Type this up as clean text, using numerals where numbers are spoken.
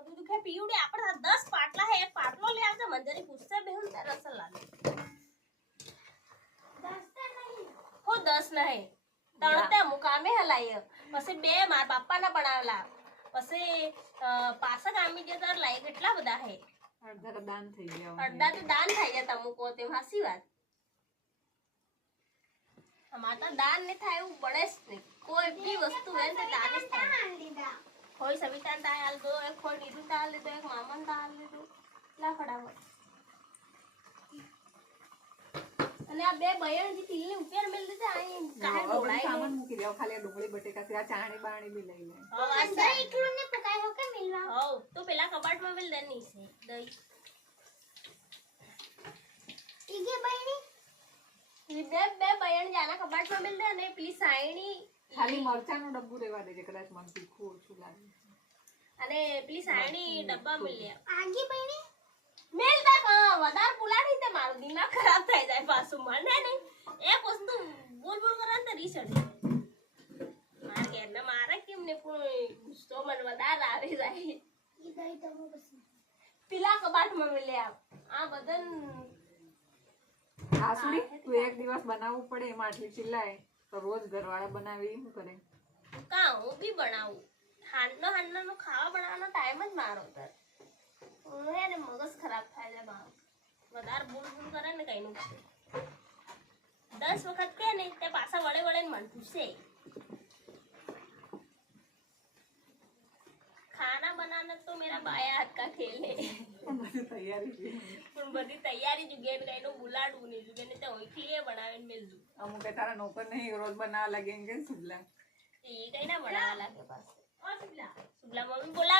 दूध के पीउडे આપણે 10 પાટલા હે એક પાટલો લે આવજે મંજરી પૂછશે બેહું તાર અસલ લાગે 10 નહીં હો 10 નહીં તણતે મુકામે હલાય પછી બે માર બાપાના બનાવેલા પછી પાસા ગામી જે તાર લાય કેટલા બધા હે અડધા દાન થઈ ગયા અડધા તો દાન થઈ ગયા તમુ કો તે હાસી વાત અમાતા દાન ને થાય એવું બળે જ નહીં કોઈ બી વસ્તુ હે તે દાન જ થાય કોઈ સવિતાન તા આલ દો એક કોઈ દીધું તા આલ દો એક મામન તા આલ દો લા ફટાફટ અને આ બે બયણ જી તિલની ઉપર મેલ દીધે આઈ કાહે બોલાઈ સામાન મૂકી દેવ ખાલી ડુંગળી બટેકા સિવા ચાણી બાણી બી લઈ લે અંદર એકલું ને પકાય હો કે મિલવા હો તો પેલા કબાટમાં મેલ દેની છે દઈ ઈગે બયણી બે બયણ જાના કબાટમાં મેલ દે અને પેલી સાયણી ખાલી મરચાનું ડબ્બુ રેવા દેજે કદાચ મન તીખું ઓછું લાગે અને પેલી સાયણી ડબ્બા મેલ લે આગી બયણી મેલ તા વધાર પુલાડી તે મારું દિમાગ ખરાબ થઈ જાય પાછું મને નહીં એક વસ્તુ બોલ બોલ કરે તો રીસડ માર કે ને મારે કેમ ને કોઈ ગુસ્સો મન વધાર આવી જાય ઈ દઈ તો પછી પેલા કબાટમાં મેલ લે આ બદન હાસુડી તું એક દિવસ બનાવવું પડે એમાં આટલી ચિલ્લાય તો રોજ ઘરવાળા બનાવી શું કરે કા હું બી બનાવું હાંડનો ખાવા બનાવવાનો ટાઈમ જ મારો તાર એને મગજ ખરાબ થાય છે બા વધારે બોલ બોલ કરે ને કઈનું 10 વખત કે ને તે પાછા વળે વળે ને મન પૂછે खाना बनाना तो मेरा बाया हाथ का खेल है બધી તૈયારી છે પણ બધી તૈયારી જુગેન કઈનો બુલાડું ને જુગેન તે ઓઈખલીએ બનાવીને મેલજુ અમુક તારા નોકર નહીં રોજ બનાવવા લાગે કે સુબલા એ કઈના બનાવવા લાગે પાછો ઓ સુબલા સુબલા મમ્મી બોલા